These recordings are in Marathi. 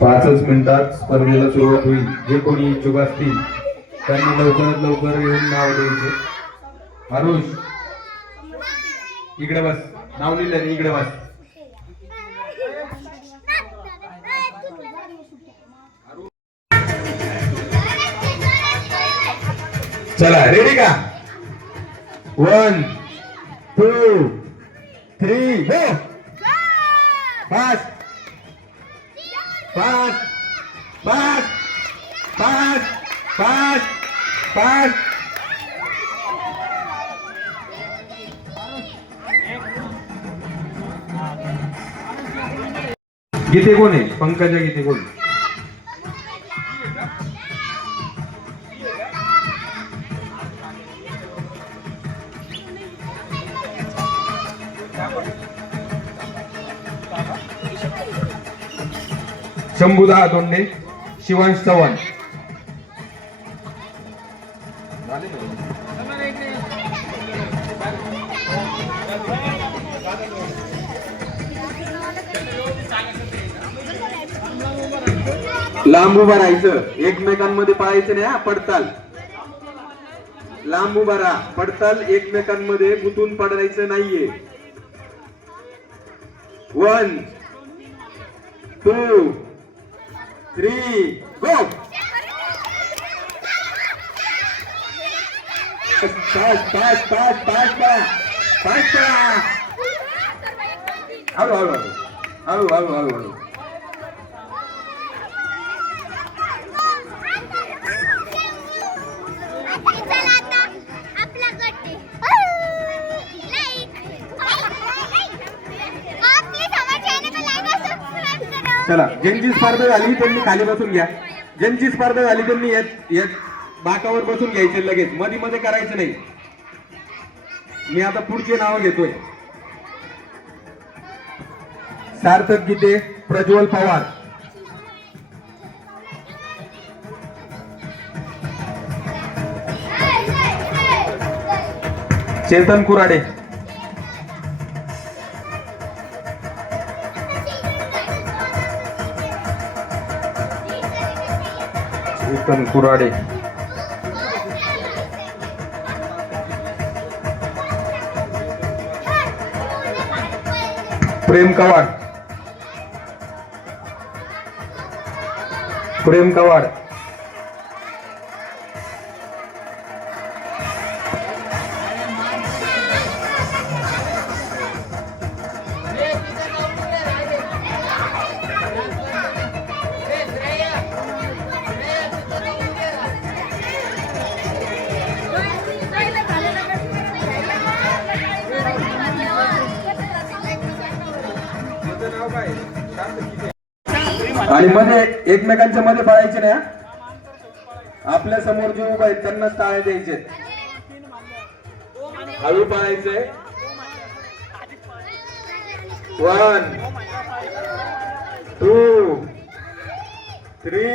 पाचच मिनिटात स्पर्धेला सुरुवात होईल. जे कोणी इच्छुक असतील त्यांनी लवकरात लवकर येऊन नाव द्यायचे. हरुष इकडे बस. नाव लिहिलं इकडे बस. चला रेडी का? वन टू थ्री गो पाच पाच पाच पाच पाच पाच गीते कोण आहे पंकजा शंभुदा दोंडे शिवांश चव्हाण. लांब उभं राहायचं. एकमेकांमध्ये पळायचं नाही हा पडताल. लांब उभा राहा. पडताल एकमेकांमध्ये गुंतून पडायचं नाहीये. One two three, go! Pass, pass, pass, pass, pass, pass, pass, pass, pass, pass, चला ज्यांची स्पर्धा झाली त्यांनी खाली बसून घ्या. ज्यांची स्पर्धा झाली त्यांनी यात यात बाकावर बसून घ्यायचे लगेच. मध्ये मध्ये करायचं नाही. मी आता पुढचे नाव घेतोय. सार्थक गीते प्रज्वल पवार. चेतन कुराडे. चेतन कुराडे प्रेम कवाड. प्रेम कवाड. आणि मध्ये एकमेकांच्या मध्ये पळायचे ना आपल्यासमोर जे उभा आहेत त्यांना टाळे द्यायचे हळू पळायचे one two three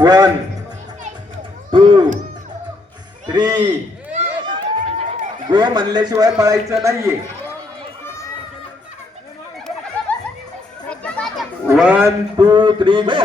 one two three go म्हणल्याशिवाय पळायचं नाहीये. वन टू थ्री गो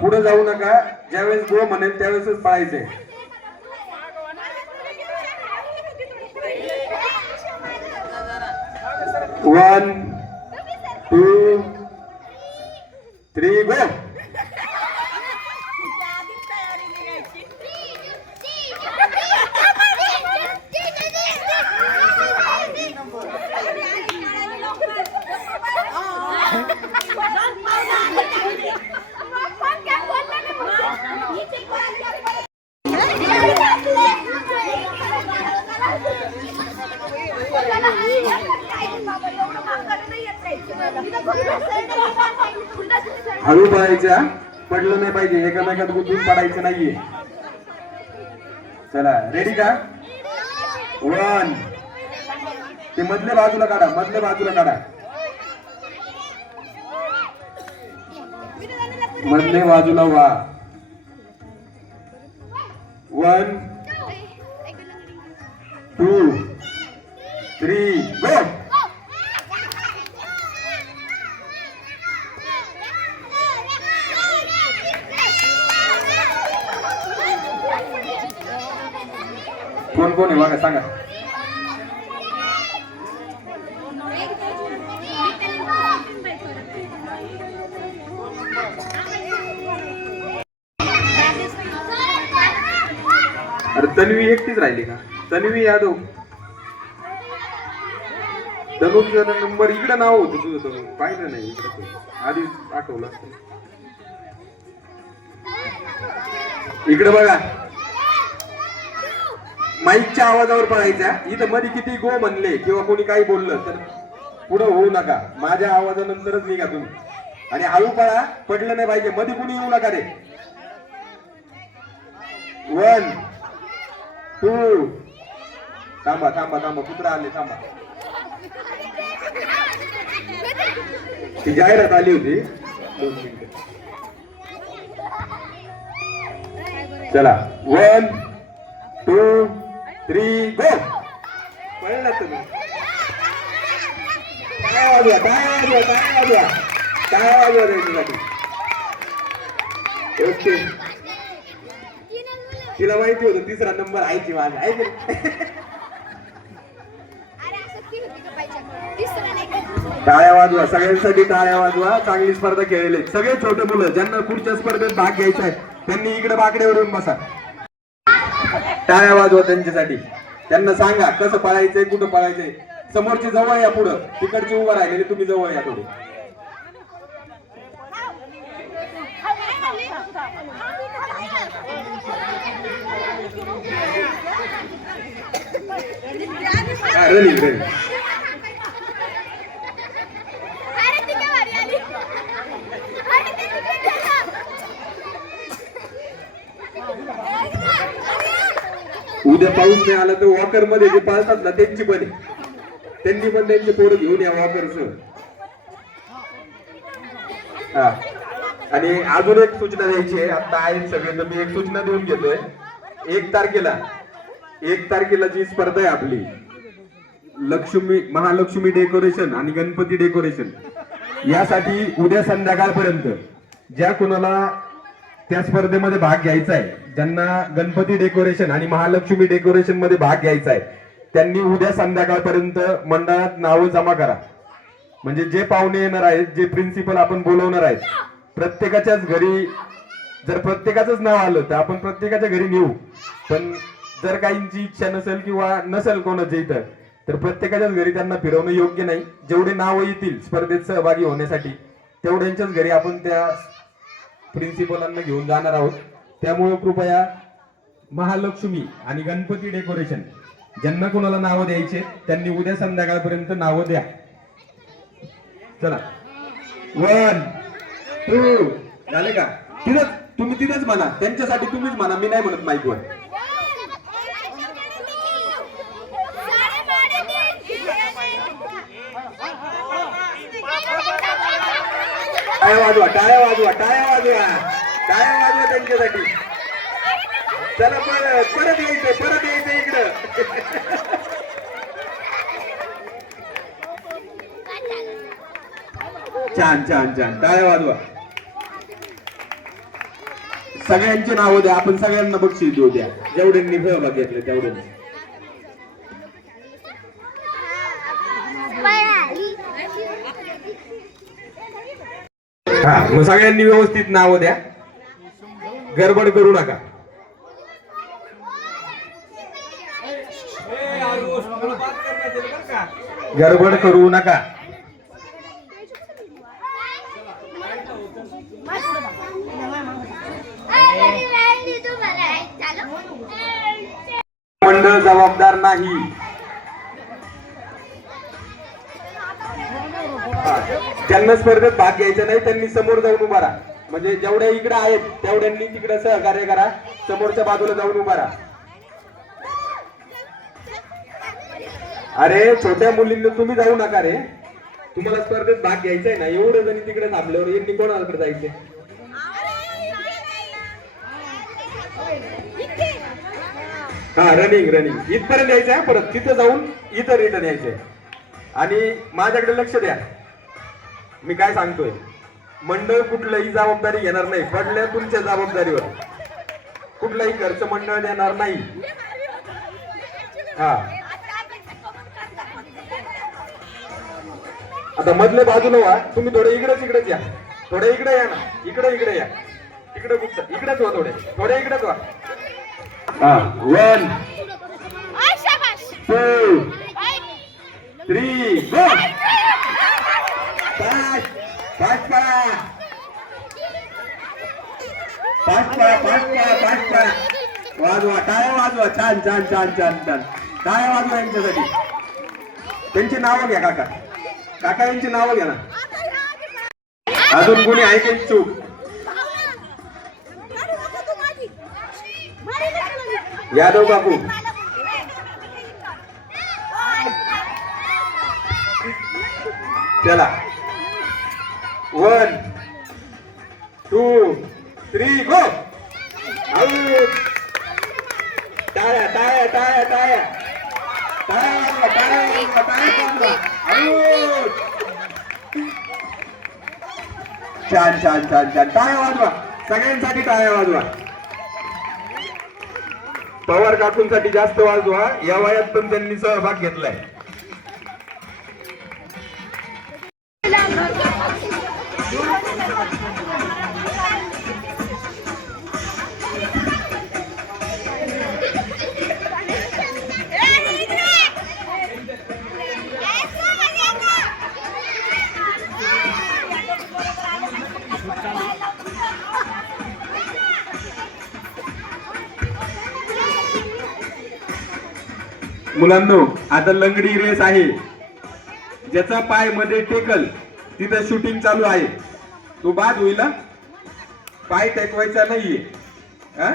पुढे जाऊ नका. ज्यावेळेस गो म्हणेल त्यावेळेसच पळायचंय वन टू थ्री गो हळू पळायच्या पडलं नाही पाहिजे. एकमेकात गुंतून पडायचं नाहीये. चला रेडी का? वन ते मधल्या बाजूला काढा मधल्या बाजूला काढा. मधल्या बाजूला वा. वन टू थ्री गो कोण कोण आहे? बघा सांगा. अरे तन्वी एकटीच राहिली का? तन्वी यादव. तनुजा नंबर इकडे नाव होतं तुझं तनु. पाहिलं नाही इकडे आधीच आठवलं इकडं इकडे बघा. माईकच्या आवाजावर पळायचा. इथं मध्ये किती गो म्हणले किंवा कोणी काही बोललं तर पुढं होऊ नका. माझ्या आवाजानंतरच निघा तुम्ही. आणि हळू पळा पडलं नाही पाहिजे. मध्ये कुणी येऊ नका रे. वन टू थांबा थांबा थांबा. कुत्रा आले थांबा. ती जाहिरात आली होती. दोन चला. वन टू थ्री गो पळला तुम्ही. काय वाजवा काय वाजवा काय वाजवा? काय वाजवा त्यांच्यासाठी ओके. तिला माहिती होतं तिसरा नंबर आहे की माझा आहे टाळ्या वाजवा सगळ्यांसाठी टाळ्या वाजवा. चांगली स्पर्धा खेळले सगळे छोटे मुलं ज्यांना पुढच्या स्पर्धेत भाग घ्यायचा आहे त्यांनी इकडे बाकड्यावर येऊन बसा. टाळ्या वाजवा त्यांच्यासाठी. त्यांना सांगा कसं पळायचंय कुठं पळायचंय. समोरचे जवळ या पुढं. तिकडचे उभं राहिलेले तुम्ही जवळ या थोडे रनिंग रनिंग. उद्या पाऊस नाही आला तर वॉकरमध्ये जे पाळतात ना त्यांची पण त्यांनी पण त्यांचे पोरं घेऊन या वॉकरच हा. आणि अजून एक सूचना द्यायची आहे. आता आहेत सगळे तर मी एक सूचना देऊन घेतोय. एक तारखेला एक तारखेला जी स्पर्धा आहे आपली लक्ष्मी महालक्ष्मी डेकोरेशन आणि गणपती डेकोरेशन यासाठी उद्या संध्याकाळपर्यंत ज्या कुणाला त्या स्पर्धेमध्ये भाग घ्यायचा आहे ज्यांना गणपती डेकोरेशन आणि महालक्ष्मी डेकोरेशनमध्ये भाग घ्यायचा आहे त्यांनी उद्या संध्याकाळपर्यंत मंडळात नावं जमा करा. म्हणजे जे पाहुणे येणार आहेत जे प्रिन्सिपल आपण बोलवणार आहेत प्रत्येकाच्याच घरी जर प्रत्येकाचंच नाव आलं तर आपण प्रत्येकाच्या घरी नेऊ. पण जर काहींची इच्छा नसेल किंवा नसेल कोणाच्या इथं तर प्रत्येकाच्याच घरी त्यांना फिरवणं योग्य नाही. जेवढे नावं येतील स्पर्धेत सहभागी होण्यासाठी तेवढ्यांच्याच घरी आपण त्या प्रिन्सिपलांना घेऊन जाणार आहोत. त्यामुळे कृपया महालक्ष्मी आणि गणपती डेकोरेशन ज्यांना कोणाला नावं द्यायचे त्यांनी उद्या संध्याकाळपर्यंत नावं द्या. चला. वन टू झाले का? तिथंच तुम्ही तिथंच म्हणा. त्यांच्यासाठी तुम्हीच म्हणा. मी नाही म्हणत माईकवर टाळ्या वाजवा टाळ्या वाजवा टाळ्या वाजवा. टाळ्या वाजवा त्यांच्यासाठी. चला परत परत यायचंय परत यायचंय इकडं. छान छान छान. टाळ्या वाजवा. सगळ्यांची नावं द्या आपण सगळ्यांना बक्षीस देऊ द्या. जेवढ्यांनी सहभाग घेतले तेवढ्यांनी हा मग सगळ्यांनी व्यवस्थित नावं द्या. गडबड करू नका. गडबड करू नका. मंडळ जबाबदार नाही. त्यांना स्पर्धेत भाग घ्यायचा नाही त्यांनी समोर जाऊन उभा राहा. म्हणजे जेवढ्या इकडे आहेत तेवढ्यांनी तिकडे सहकार्य करा. समोरच्या बाजूला जाऊन उभा राहा. अरे छोट्या मुलींना तुम्ही जाऊ नका रे. तुम्हाला स्पर्धेत भाग घ्यायचा आहे ना एवढं जणी तिकडे थांबल्यावर यांनी कोणाकडे जायचे हा रनिंग रनिंग इथपर्यंत यायचं आहे परत. तिथं जाऊन इथं रिटर्न यायचंय आणि माझ्याकडे लक्ष द्या. मी काय सांगतोय? मंडळ कुठलंही जबाबदारी घेणार नाही. पडल्या तुमच्या जबाबदारीवर. कुठलाही खर्च मंडळ देणार नाही. हा. आता मधले बाजूला व्हा तुम्ही थोडे इकडेच इकडेच या. थोडे इकडे या ना. इकडे इकडे या. इकडे गुप्त. इकडेच व्हा थोडे. थोडे इकडेच व्हा हा. वन. टू. थ्री. गो पाच पाच पळा पाच पळा पाच पळा पाच पळा वाजवा टाळ्या वाजवा. छान छान छान छान छान. टाळ्या वाजवा यांच्यासाठी. त्यांची नावं घ्या काका. काका यांची नावं घ्या ना. अजून कोणी ऐकेल चूक? यादव बापू. चला. वन टू थ्री गो टाळ्या टाळ्या टाळ्या टाळ्या टाळ्या टाळ्या टाळ्या छान छान छान छान टाळ्या वाजवा. सगळ्यांसाठी टाळ्या वाजवा. पवार काकूंसाठी जास्त वाजवा. या वयात पण त्यांनी सहभाग घेतलाय. मुलांनो आता लंगडी रेस आहे. ज्याचा पायमध्ये टेकल तिथं शूटिंग चालू आहे. तो बाद होईल पाय टेकवायचा नाहीये हा?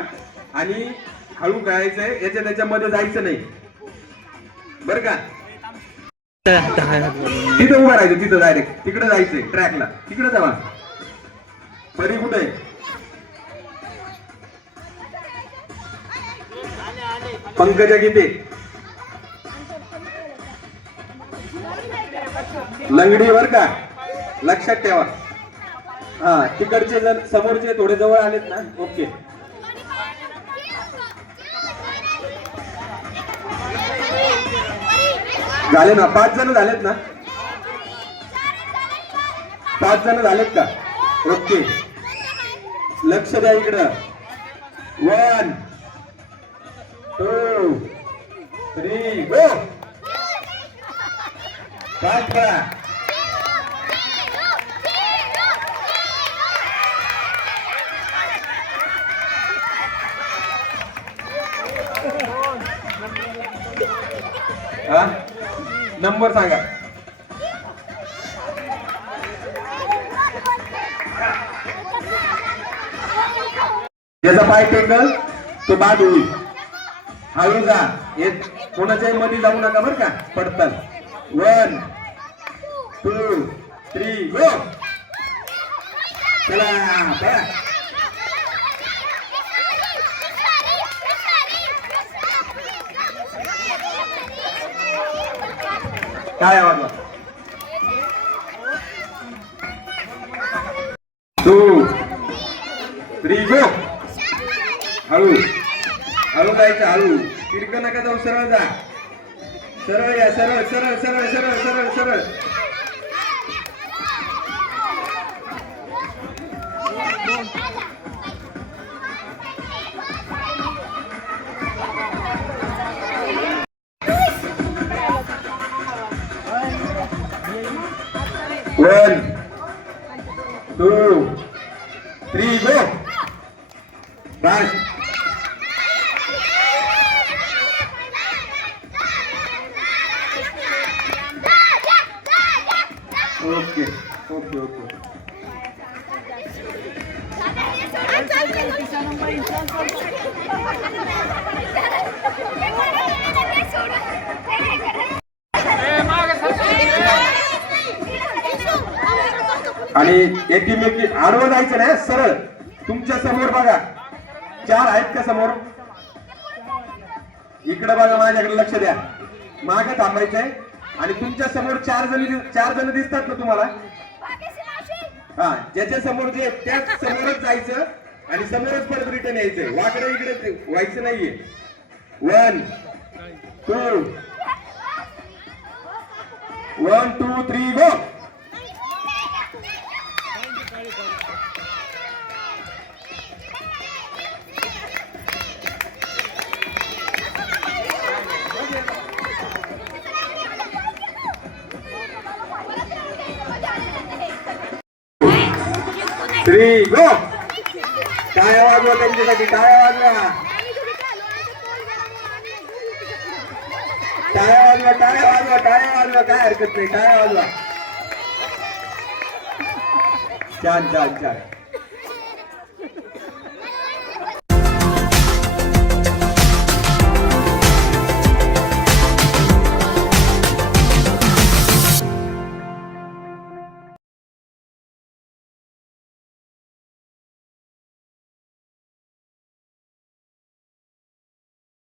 आणि हळू खेळायचंय याच्या त्याच्यामध्ये जायचं नाही. बर का? तिथं उभं राहायचं तिथं डायरेक्ट तिकडे जायचंय ट्रॅकला तिकडे जावा. परी कुठे? आहे पंकजा गीते लंगडीवर का? लक्षात ठेवा. हा तिकडचे जर समोरचे थोडे जवळ आलेत ना ओके. झाले ना? पाच जण झालेत ना? पाच जण झालेत का? ओके. लक्ष द्या इकडं. वन टू थ्री गो पाच करा हा? नंबर सांगा. ज्याचा पाय टेकल तो बाद होईल. हळू जा. कोणाच्याही मध्ये जाऊ नका बरं का. पडताल. वन थ्री गो चला चला काय वाजवा टू थ्री गो हळू हळू जायचं हळू तिरक नका जाऊ सरळ जा सरळ या सरळ सरळ सरळ सरळ सरळ सरळ आणि एकीमेकी आडवं जायचं नाही सरळ. तुमच्यासमोर बघा. चार आहेत का समोर? इकडे बघा माझ्याकडे लक्ष द्या. मागे थांबायचंय. आणि तुमच्यासमोर चार जण चार जण दिसतात ना तुम्हाला? हा ज्याच्या समोर जे त्याच समोरच जायचं. आणि समोरच परत रिटर्न यायचंय. वाकडे इकडे व्हायचं नाहीये. One two one two three go three go टाळ्या वाजवा त्यांच्यासाठी? टाळ्या वाजवा टाळ्या वाजवा टाळ्या वाजवा टाळ्या वाजवा काय हरकत नाही. टाळ्या वाजवा छान छान छान.